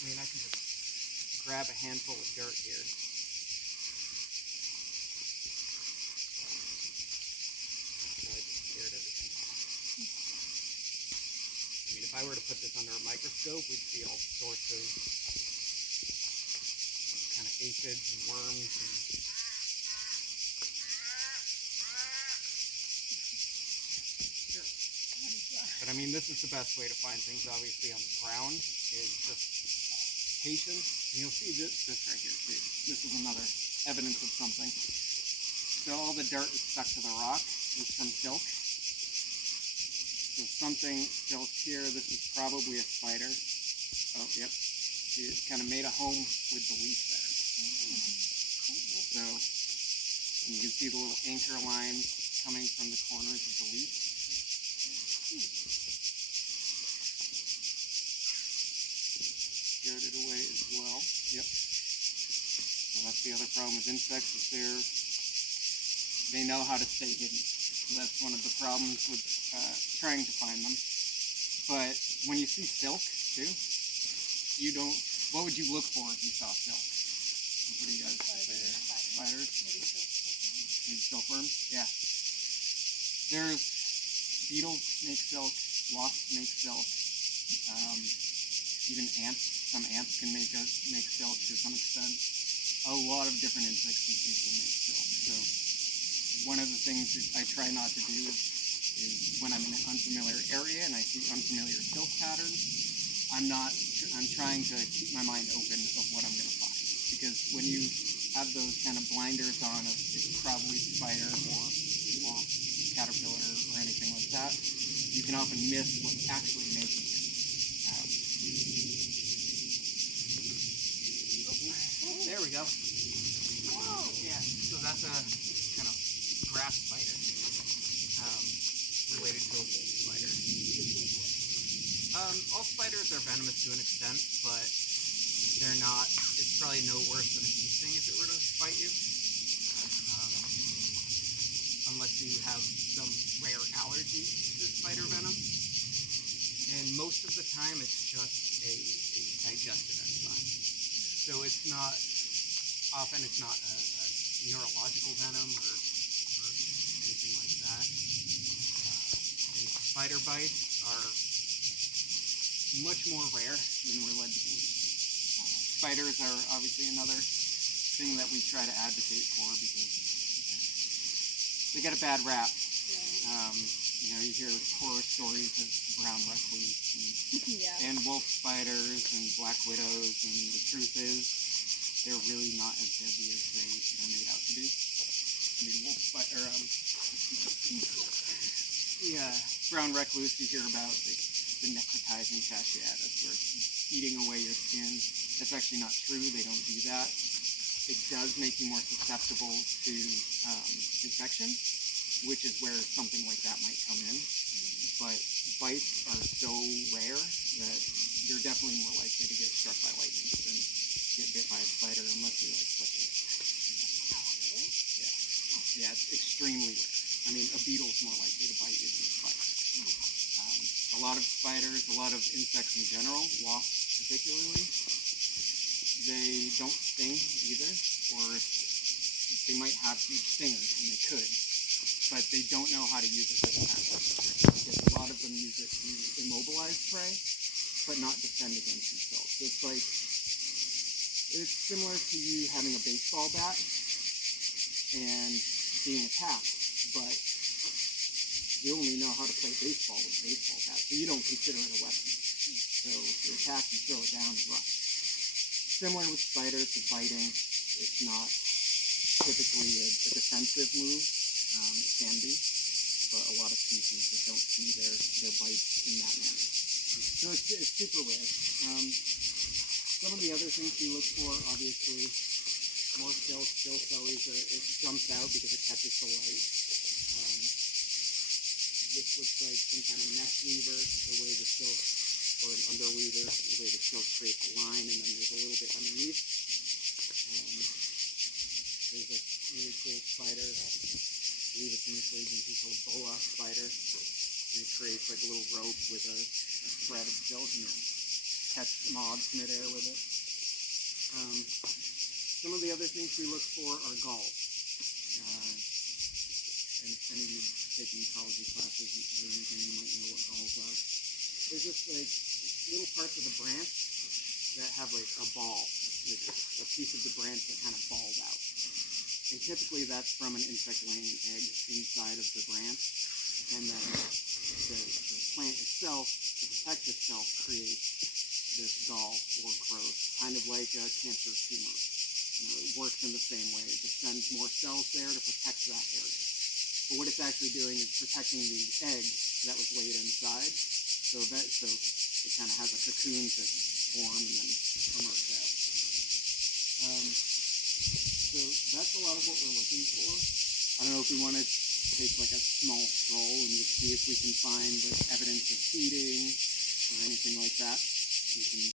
I mean, I can just grab a handful of dirt here. If I were to put this under a microscope, we'd see all sorts of kind of aphids and worms. But I mean, this is the best way to find things, obviously, on the ground, is just patience. And you'll see this right here, too. This is another evidence of something. So all the dirt is stuck to the rock. It's from silk. So something built here. This is probably a spider. Oh, yep. She kind of made a home with the leaf there. So and you can see the little anchor lines coming from the corners of the leaf. Scared it away as well. Yep. So that's the other problem with insects, is they know how to stay hidden. So that's one of the problems with trying to find them. But when you see silk, too, you don't... What would you look for if you saw silk? What do you guys say there? Spiders? Maybe silkworms? Yeah. There's beetles make silk, wasps make silk, even ants. Some ants can make silk to some extent. A lot of different insect species will make silk. So one of the things I try not to do is when I'm in an unfamiliar area and I see unfamiliar silk patterns, I'm trying to keep my mind open of what I'm going to find. Because when you have those kind of blinders on of it's probably spider or caterpillar or anything like that, you can often miss what's actually making it. There we go. Whoa. Yeah, so that's a kind of grass spider, related to a wolf spider. All spiders are venomous to an extent, but they're not, it's probably no worse than a bee sting if it were to bite you. Unless you have some rare allergy to spider venom. And most of the time it's just a digestive enzyme. So it's not, often it's not a neurological venom or anything like that. And spider bites are much more rare than we're led to believe. Spiders are obviously another thing that we try to advocate for because they get a bad rap. You hear horror stories of brown recluse and wolf spiders and black widows, and the truth is they're really not as deadly as they're made out to be. I mean, wolf spider, brown recluse, you hear about the necrotizing fasciitis, where it's eating away your skin. That's actually not true. They don't do that. It does make you more susceptible to infection, which is where something like that might come in. But bites are so rare that you're definitely more likely to get struck by lightning than get bit by a spider, unless you're like flicking it. Yeah, it's extremely rare. I mean, a beetle's more likely to bite you than a spider. A lot of spiders, a lot of insects in general, wasps particularly, they don't sting either, or they might have huge stingers, and they could, but they don't know how to use it as a tactic, because a lot of them use it to immobilize prey, but not defend against themselves. So it's similar to you having a baseball bat and being attacked, but you only know how to play baseball with a baseball bat, so you don't consider it a weapon. So if you're attacked, you throw it down and run. Similar with spiders, the biting, it's not typically a defensive move. It can be, but a lot of species just don't see their bites in that manner. So it's super rare. Some of the other things we look for, obviously, more silk always, it jumps out because it catches the light. This looks like some kind of mesh weaver, the way the silk, or an underweaver, the way the silk creates a line, and then there's a little bit underneath. There's a really cool spider, I believe it's in this region, called a boa spider, and it creates like a little rope with a thread of silk, and catch moths midair with it. Some of the other things we look for are galls. And if any of you taken ecology classes or anything, you might know what galls are. They're just like little parts of the branch that have like a ball, like a piece of the branch that kind of falls out. And typically that's from an insect laying an egg inside of the branch. And then the plant itself, to protect itself, creates this gall or growth, kind of like a cancer tumor. It works in the same way. It just sends more cells there to protect that area. But what it's actually doing is protecting the egg that was laid inside, so it kind of has a cocoon to form and then emerge out. So that's a lot of what we're looking for. I don't know if we want to take like a small stroll and just see if we can find like evidence of feeding or anything like that. We can